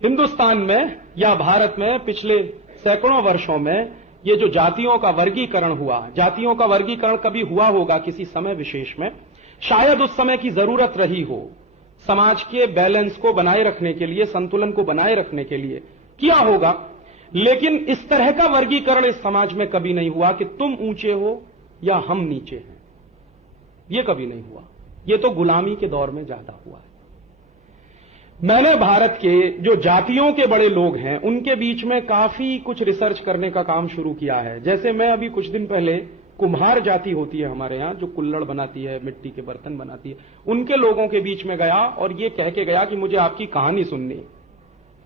हिंदुस्तान में या भारत में पिछले सैकड़ों वर्षों में ये जो जातियों का वर्गीकरण हुआ, जातियों का वर्गीकरण कभी हुआ होगा किसी समय विशेष में, शायद उस समय की जरूरत रही हो, समाज के बैलेंस को बनाए रखने के लिए, संतुलन को बनाए रखने के लिए किया होगा। लेकिन इस तरह का वर्गीकरण इस समाज में कभी नहीं हुआ कि तुम ऊंचे हो या हम नीचे हैं, यह कभी नहीं हुआ। यह तो गुलामी के दौर में ज्यादा हुआ है। मैंने भारत के जो जातियों के बड़े लोग हैं उनके बीच में काफी कुछ रिसर्च करने का काम शुरू किया है। जैसे मैं अभी कुछ दिन पहले कुम्हार जाति होती है हमारे यहां, जो कुल्हड़ बनाती है, मिट्टी के बर्तन बनाती है, उनके लोगों के बीच में गया और ये कह के गया कि मुझे आपकी कहानी सुननी है,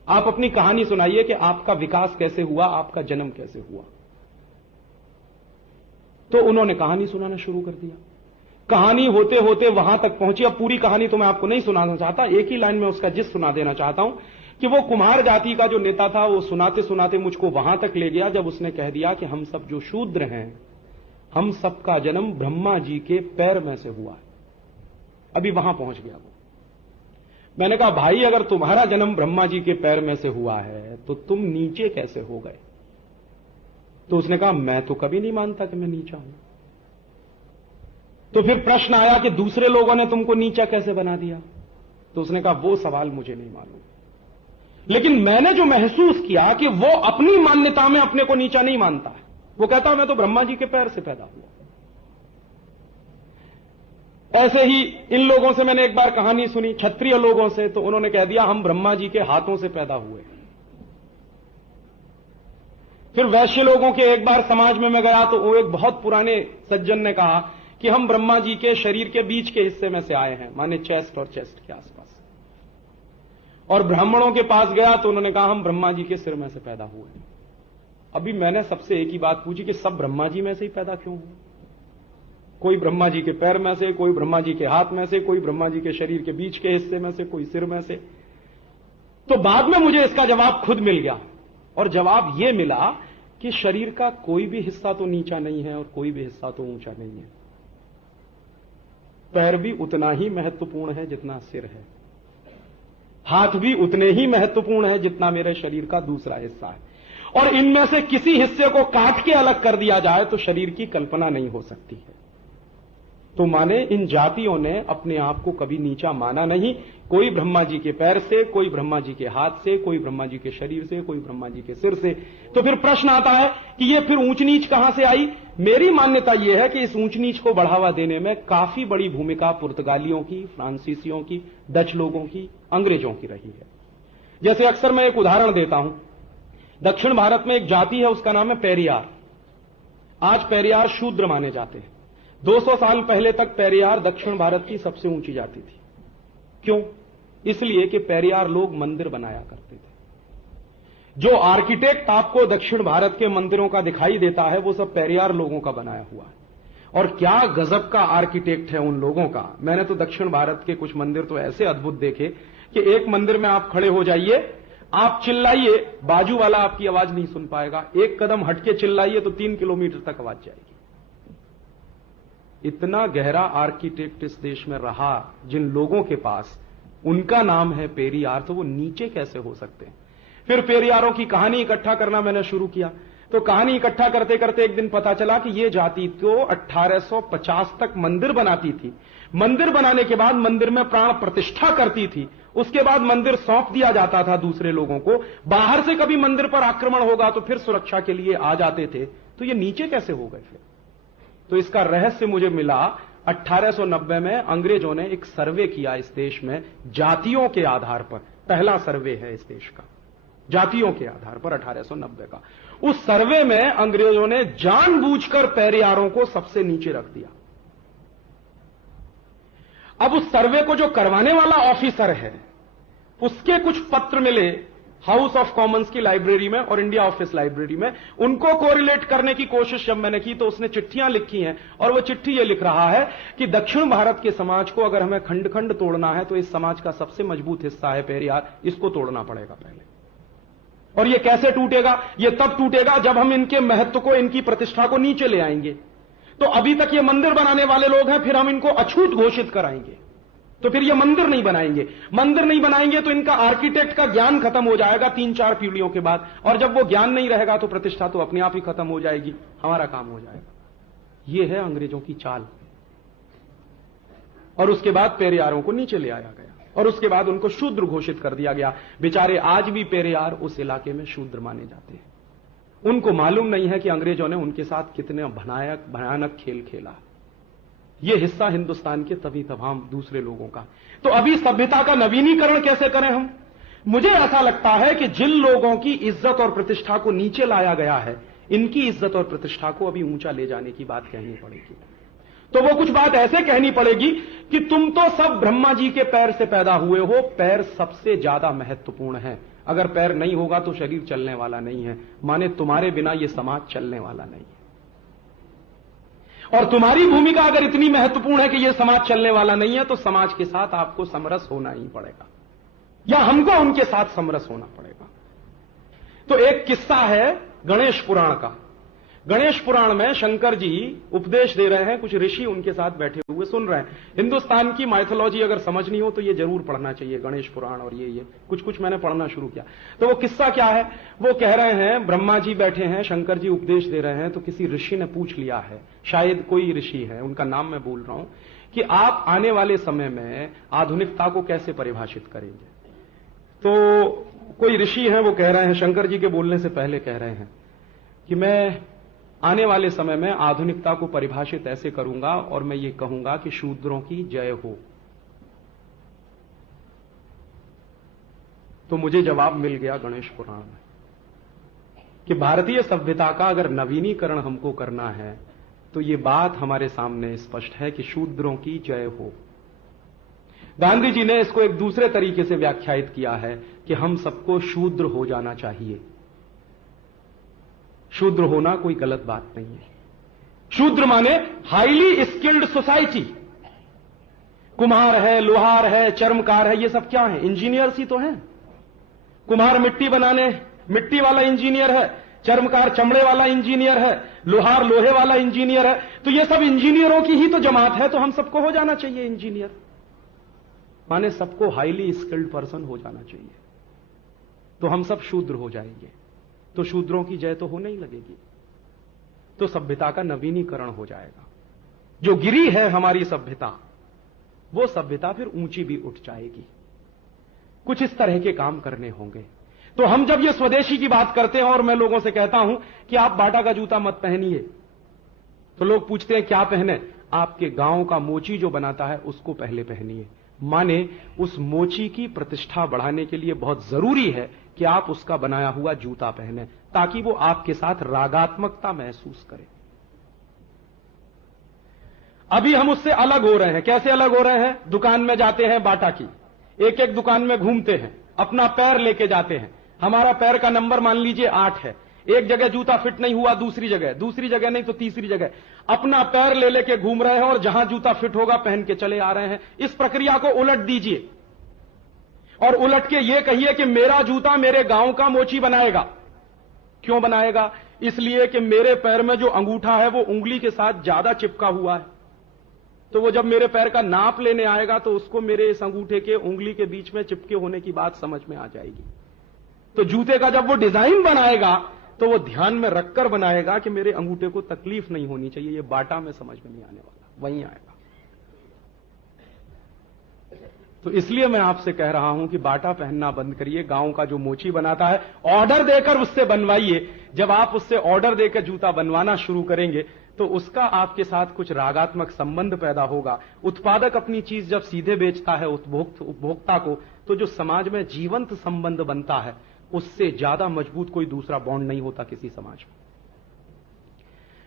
आप अपनी कहानी सुनाइए कि आपका विकास कैसे हुआ, आपका जन्म कैसे हुआ। तो उन्होंने कहानी सुनाना शुरू कर दिया। कहानी होते होते वहां तक पहुंची। अब पूरी कहानी तो मैं आपको नहीं सुनाना चाहता, एक ही लाइन में उसका जिस सुना देना चाहता हूं कि वो कुम्हार जाति का जो नेता था वो सुनाते सुनाते मुझको वहां तक ले गया जब उसने कह दिया कि हम सब जो शूद्र हैं, हम सबका जन्म ब्रह्मा जी के पैर में से हुआ है। अभी वहां पहुंच गया वो। मैंने कहा भाई, अगर तुम्हारा जन्म ब्रह्मा जी के पैर में से हुआ है तो तुम नीचे कैसे हो गए? तो उसने कहा मैं तो कभी नहीं मानता कि मैं नीचा हूं। तो फिर प्रश्न आया कि दूसरे लोगों ने तुमको नीचा कैसे बना दिया? तो उसने कहा वो सवाल मुझे नहीं मालूम, लेकिन मैंने जो महसूस किया कि वो अपनी मान्यता में अपने को नीचा नहीं मानता है। वो कहता मैं तो ब्रह्मा जी के पैर से पैदा हुआ। ऐसे ही इन लोगों से मैंने एक बार कहानी सुनी, क्षत्रिय लोगों से, तो उन्होंने कह दिया हम ब्रह्मा जी के हाथों से पैदा हुए। फिर वैश्य लोगों के एक बार समाज में मैं गया तो वो एक बहुत पुराने सज्जन ने कहा कि हम ब्रह्मा जी के शरीर के बीच के हिस्से में से आए हैं, माने चेस्ट और चेस्ट के आसपास। और ब्राह्मणों के पास गया तो उन्होंने कहा हम ब्रह्मा जी के सिर में से पैदा हुए। अभी मैंने सबसे एक ही बात पूछी कि सब ब्रह्मा जी में से ही पैदा क्यों हुए? कोई ब्रह्मा जी के पैर में से, कोई ब्रह्मा जी के हाथ में से, कोई ब्रह्मा जी के शरीर के बीच के हिस्से में से, कोई सिर में से। तो बाद में मुझे इसका जवाब खुद मिल गया, और जवाब यह मिला कि शरीर का कोई भी हिस्सा तो नीचा नहीं है और कोई भी हिस्सा तो ऊंचा नहीं है। पैर भी उतना ही महत्वपूर्ण है जितना सिर है, हाथ भी उतने ही महत्वपूर्ण है जितना मेरे शरीर का दूसरा हिस्सा है। और इनमें से किसी हिस्से को काट के अलग कर दिया जाए तो शरीर की कल्पना नहीं हो सकती है। तो माने इन जातियों ने अपने आप को कभी नीचा माना नहीं। कोई ब्रह्मा जी के पैर से, कोई ब्रह्मा जी के हाथ से, कोई ब्रह्मा जी के शरीर से, कोई ब्रह्मा जी के सिर से। तो फिर प्रश्न आता है कि ये फिर ऊंच नीच कहां से आई? मेरी मान्यता यह है कि इस ऊंच नीच को बढ़ावा देने में काफी बड़ी भूमिका पुर्तगालियों की, फ्रांसीसियों की, डच लोगों की, अंग्रेजों की रही है। जैसे अक्सर मैं एक उदाहरण देता हूं, दक्षिण भारत में एक जाति है, उसका नाम है पेरियार। आज पेरियार शूद्र माने जाते हैं। 200 साल पहले तक पेरियार दक्षिण भारत की सबसे ऊंची जाति थी। क्यों? इसलिए कि पेरियार लोग मंदिर बनाया करते थे। जो आर्किटेक्ट आपको दक्षिण भारत के मंदिरों का दिखाई देता है वो सब पेरियार लोगों का बनाया हुआ है। और क्या गजब का आर्किटेक्ट है उन लोगों का। मैंने तो दक्षिण भारत के कुछ मंदिर तो ऐसे अद्भुत देखे कि एक मंदिर में आप खड़े हो जाइए, आप चिल्लाइए, बाजू वाला आपकी आवाज नहीं सुन पाएगा। एक कदम हटके चिल्लाइए तो 3 किलोमीटर तक आवाज जाएगी। इतना गहरा आर्किटेक्ट इस देश में रहा जिन लोगों के पास, उनका नाम है पेरियार, तो वो नीचे कैसे हो सकते हैं? फिर पेरियारों की कहानी इकट्ठा करना मैंने शुरू किया। तो कहानी इकट्ठा करते करते एक दिन पता चला कि ये जाति तो 1850 तक मंदिर बनाती थी। मंदिर बनाने के बाद मंदिर में प्राण प्रतिष्ठा करती थी। उसके बाद मंदिर सौंप दिया जाता था दूसरे लोगों को। बाहर से कभी मंदिर पर आक्रमण होगा तो फिर सुरक्षा के लिए आ जाते थे। तो ये नीचे कैसे हो गए फिर? तो इसका रहस्य मुझे मिला 1890 में अंग्रेजों ने एक सर्वे किया इस देश में जातियों के आधार पर। पहला सर्वे है इस देश का जातियों के आधार पर 1890 का। उस सर्वे में अंग्रेजों ने जानबूझकर पेरियारों को सबसे नीचे रख दिया। अब उस सर्वे को जो करवाने वाला ऑफिसर है उसके कुछ पत्र मिले हाउस ऑफ कॉमन्स की लाइब्रेरी में और इंडिया ऑफिस लाइब्रेरी में। उनको कोरिलेट करने की कोशिश जब मैंने की तो उसने चिट्ठियां लिखी हैं और वो चिट्ठी ये लिख रहा है कि दक्षिण भारत के समाज को अगर हमें खंड खंड तोड़ना है तो इस समाज का सबसे मजबूत हिस्सा है पेरियार, इसको तोड़ना पड़ेगा पहले। और ये कैसे टूटेगा? ये तब टूटेगा जब हम इनके महत्व को, इनकी प्रतिष्ठा को नीचे ले आएंगे। तो अभी तक ये मंदिर बनाने वाले लोग हैं, फिर हम इनको अछूत घोषित कराएंगे। तो फिर ये मंदिर नहीं बनाएंगे। मंदिर नहीं बनाएंगे तो इनका आर्किटेक्ट का ज्ञान खत्म हो जाएगा 3-4 पीढ़ियों के बाद, और जब वो ज्ञान नहीं रहेगा तो प्रतिष्ठा तो अपने आप ही खत्म हो जाएगी, हमारा काम हो जाएगा। ये है अंग्रेजों की चाल। और उसके बाद पेरियारों को नीचे ले आया गया और उसके बाद उनको शूद्र घोषित कर दिया गया। बेचारे आज भी पेरियार उस इलाके में शूद्र माने जाते हैं। उनको मालूम नहीं है कि अंग्रेजों ने उनके साथ कितने भयानक खेल खेला। यह हिस्सा हिंदुस्तान के तभी तमाम दूसरे लोगों का। तो अभी सभ्यता का नवीनीकरण कैसे करें हम? मुझे ऐसा लगता है कि जिन लोगों की इज्जत और प्रतिष्ठा को नीचे लाया गया है, इनकी इज्जत और प्रतिष्ठा को अभी ऊंचा ले जाने की बात कहनी पड़ेगी। तो वो कुछ बात ऐसे कहनी पड़ेगी कि तुम तो सब ब्रह्मा जी के पैर से पैदा हुए हो, पैर सबसे ज्यादा महत्वपूर्ण है। अगर पैर नहीं होगा तो शरीर चलने वाला नहीं है, माने तुम्हारे बिना यह समाज चलने वाला नहीं है। और तुम्हारी भूमिका अगर इतनी महत्वपूर्ण है कि यह समाज चलने वाला नहीं है, तो समाज के साथ आपको समरस होना ही पड़ेगा, या हमको उनके साथ समरस होना पड़ेगा। तो एक किस्सा है गणेश पुराण का। गणेश पुराण में शंकर जी उपदेश दे रहे हैं, कुछ ऋषि उनके साथ बैठे हुए सुन रहे हैं। हिंदुस्तान की माइथोलॉजी अगर समझनी हो तो ये जरूर पढ़ना चाहिए, गणेश पुराण। और ये कुछ मैंने पढ़ना शुरू किया। तो वो किस्सा क्या है? वो कह रहे हैं ब्रह्मा जी बैठे हैं, शंकर जी उपदेश दे रहे हैं, तो किसी ऋषि ने पूछ लिया है, शायद कोई ऋषि है, उनका नाम मैं भूल रहा हूं, कि आप आने वाले समय में आधुनिकता को कैसे परिभाषित करेंगे। तो कोई ऋषि है, वो कह रहे हैं, शंकर जी के बोलने से पहले कह रहे हैं कि मैं आने वाले समय में आधुनिकता को परिभाषित ऐसे करूंगा और मैं ये कहूंगा कि शूद्रों की जय हो। तो मुझे जवाब मिल गया गणेश पुराण में कि भारतीय सभ्यता का अगर नवीनीकरण हमको करना है तो ये बात हमारे सामने स्पष्ट है कि शूद्रों की जय हो। गांधी जी ने इसको एक दूसरे तरीके से व्याख्यायित किया है कि हम सबको शूद्र हो जाना चाहिए। शूद्र होना कोई गलत बात नहीं है। शूद्र माने हाईली स्किल्ड सोसाइटी। कुम्हार है, लोहार है, चर्मकार है, ये सब क्या है? इंजीनियर्स ही तो हैं। कुम्हार मिट्टी बनाने, मिट्टी वाला इंजीनियर है, चर्मकार चमड़े वाला इंजीनियर है, लोहार लोहे वाला इंजीनियर है। तो ये सब इंजीनियरों की ही तो जमात है, तो हम सबको हो जाना चाहिए इंजीनियर। माने सबको हाईली स्किल्ड पर्सन हो जाना चाहिए, तो हम सब शूद्र हो जाएंगे। तो शूद्रों की जय तो होने ही लगेगी, तो सभ्यता का नवीनीकरण हो जाएगा। जो गिरी है हमारी सभ्यता, वो सभ्यता फिर ऊंची भी उठ जाएगी। कुछ इस तरह के काम करने होंगे। तो हम जब ये स्वदेशी की बात करते हैं और मैं लोगों से कहता हूं कि आप बाटा का जूता मत पहनिए, तो लोग पूछते हैं क्या पहने? आपके गांव का मोची जो बनाता है उसको पहले पहनिए। माने उस मोची की प्रतिष्ठा बढ़ाने के लिए बहुत जरूरी है कि आप उसका बनाया हुआ जूता पहने, ताकि वो आपके साथ रागात्मकता महसूस करे। अभी हम उससे अलग हो रहे हैं। कैसे अलग हो रहे हैं? दुकान में जाते हैं बाटा की, एक एक दुकान में घूमते हैं, अपना पैर लेके जाते हैं। हमारा पैर का नंबर मान लीजिए 8 है। एक जगह जूता फिट नहीं हुआ, दूसरी जगह नहीं तो तीसरी जगह अपना पैर ले लेके घूम रहे हैं और जहां जूता फिट होगा पहन के चले आ रहे हैं। इस प्रक्रिया को उलट दीजिए और उलट के ये कहिए कि मेरा जूता मेरे गांव का मोची बनाएगा। क्यों बनाएगा? इसलिए कि मेरे पैर में जो अंगूठा है वो उंगली के साथ ज्यादा चिपका हुआ है। तो वो जब मेरे पैर का नाप लेने आएगा तो उसको मेरे इस अंगूठे के उंगली के बीच में चिपके होने की बात समझ में आ जाएगी। तो जूते का जब वो डिजाइन बनाएगा तो वो ध्यान में रखकर बनाएगा कि मेरे अंगूठे को तकलीफ नहीं होनी चाहिए। ये बाटा में समझ में नहीं आने वाला, वहीं आएगा। तो इसलिए मैं आपसे कह रहा हूं कि बाटा पहनना बंद करिए। गांव का जो मोची बनाता है ऑर्डर देकर उससे बनवाइए। जब आप उससे ऑर्डर देकर जूता बनवाना शुरू करेंगे तो उसका आपके साथ कुछ रागात्मक संबंध पैदा होगा। उत्पादक अपनी चीज जब सीधे बेचता है उपभोक्ता को, तो जो समाज में जीवंत संबंध बनता है उससे ज्यादा मजबूत कोई दूसरा बॉन्ड नहीं होता किसी समाज में।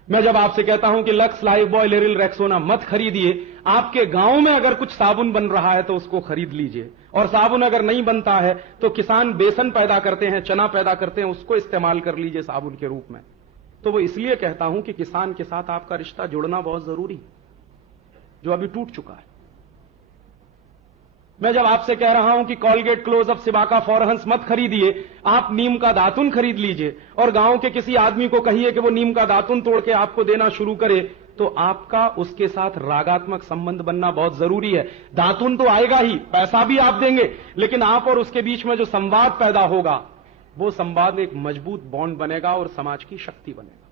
मैं जब आपसे कहता हूं कि lux, life boy, Liril, Rexona मत खरीदिए, आपके गांव में अगर कुछ साबुन बन रहा है तो उसको खरीद लीजिए। और साबुन अगर नहीं बनता है तो किसान बेसन पैदा करते हैं, चना पैदा करते हैं, उसको इस्तेमाल कर लीजिए साबुन के रूप में। तो वो इसलिए कहता हूं कि किसान के साथ आपका रिश्ता जुड़ना बहुत जरूरी, जो अभी टूट चुका है। मैं जब आपसे कह रहा हूं कि कॉलगेट, क्लोजअप, सिबाका, फॉरहंस मत खरीदिए, आप नीम का दातुन खरीद लीजिए और गांव के किसी आदमी को कहिए कि वो नीम का दातुन तोड़ के आपको देना शुरू करे, तो आपका उसके साथ रागात्मक संबंध बनना बहुत जरूरी है। दातुन तो आएगा ही, पैसा भी आप देंगे, लेकिन आप और उसके बीच में जो संवाद पैदा होगा, वो संवाद एक मजबूत बॉन्ड बनेगा और समाज की शक्ति बनेगा।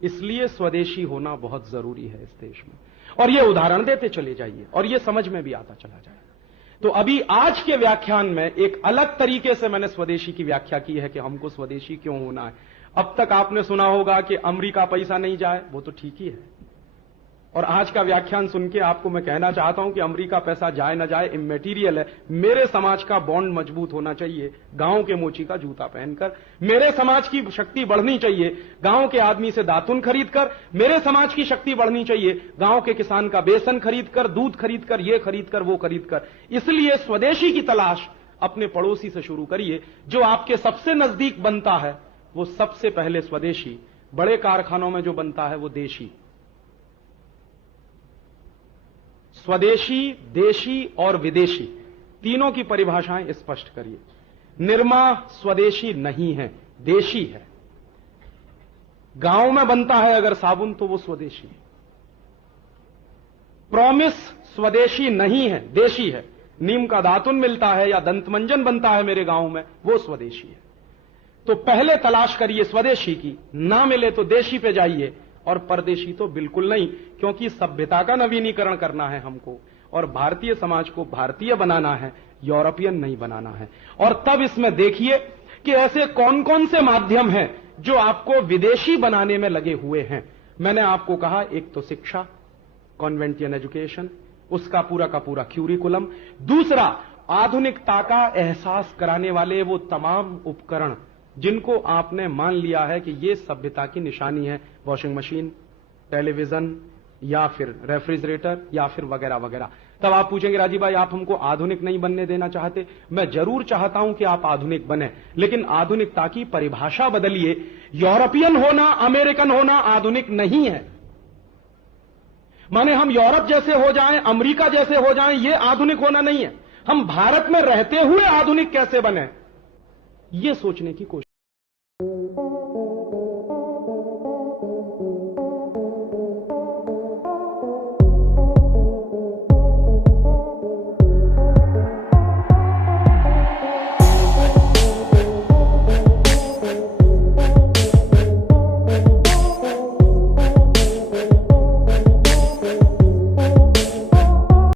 इसलिए स्वदेशी होना बहुत जरूरी है इस देश में, और ये उदाहरण देते चले जाइए और ये समझ में भी आता चला जाएगा। तो अभी आज के व्याख्यान में एक अलग तरीके से मैंने स्वदेशी की व्याख्या की है कि हमको स्वदेशी क्यों होना है। अब तक आपने सुना होगा कि अमेरिका पैसा नहीं जाए, वो तो ठीक ही है, और आज का व्याख्यान सुन के आपको मैं कहना चाहता हूं कि अमेरिका पैसा जाए ना जाए इमैटीरियल है। मेरे समाज का बॉन्ड मजबूत होना चाहिए, गांव के मोची का जूता पहनकर। मेरे समाज की शक्ति बढ़नी चाहिए, गांव के आदमी से दातुन खरीदकर। मेरे समाज की शक्ति बढ़नी चाहिए, गांव के किसान का बेसन खरीदकर, दूध खरीदकर, ये खरीदकर, वो खरीदकर। इसलिए स्वदेशी की तलाश अपने पड़ोसी से शुरू करिए। जो आपके सबसे नजदीक बनता है वो सबसे पहले स्वदेशी। बड़े कारखानों में जो बनता है वो देशी। स्वदेशी, देशी और विदेशी, तीनों की परिभाषाएं स्पष्ट करिए। निरमा स्वदेशी नहीं है, देशी है। गांव में बनता है अगर साबुन तो वो स्वदेशी है। प्रॉमिस स्वदेशी नहीं है, देशी है। नीम का दातुन मिलता है या दंतमंजन बनता है मेरे गांव में, वो स्वदेशी है। तो पहले तलाश करिए स्वदेशी की, ना मिले तो देशी पे जाइए, और परदेशी तो बिल्कुल नहीं, क्योंकि सभ्यता का नवीनीकरण करना है हमको, और भारतीय समाज को भारतीय बनाना है, यूरोपियन नहीं बनाना है। और तब इसमें देखिए कि ऐसे कौन कौन से माध्यम हैं जो आपको विदेशी बनाने में लगे हुए हैं। मैंने आपको कहा, एक तो शिक्षा, कॉन्वेंटियन एजुकेशन, उसका पूरा का पूरा क्यूरिकुलम। दूसरा, आधुनिकता का एहसास कराने वाले वो तमाम उपकरण जिनको आपने मान लिया है कि ये सभ्यता की निशानी है, वॉशिंग मशीन, टेलीविजन, या फिर रेफ्रिजरेटर, या फिर वगैरह वगैरह। तब आप पूछेंगे, राजीव भाई आप हमको आधुनिक नहीं बनने देना चाहते? मैं जरूर चाहता हूं कि आप आधुनिक बने, लेकिन आधुनिकता की परिभाषा बदलिए। यूरोपियन होना, अमेरिकन होना आधुनिक नहीं है। माने हम यूरोप जैसे हो जाएं, अमेरिका जैसे हो जाएं, ये आधुनिक होना नहीं है। हम भारत में रहते हुए आधुनिक कैसे बने, ये सोचने की कोशिश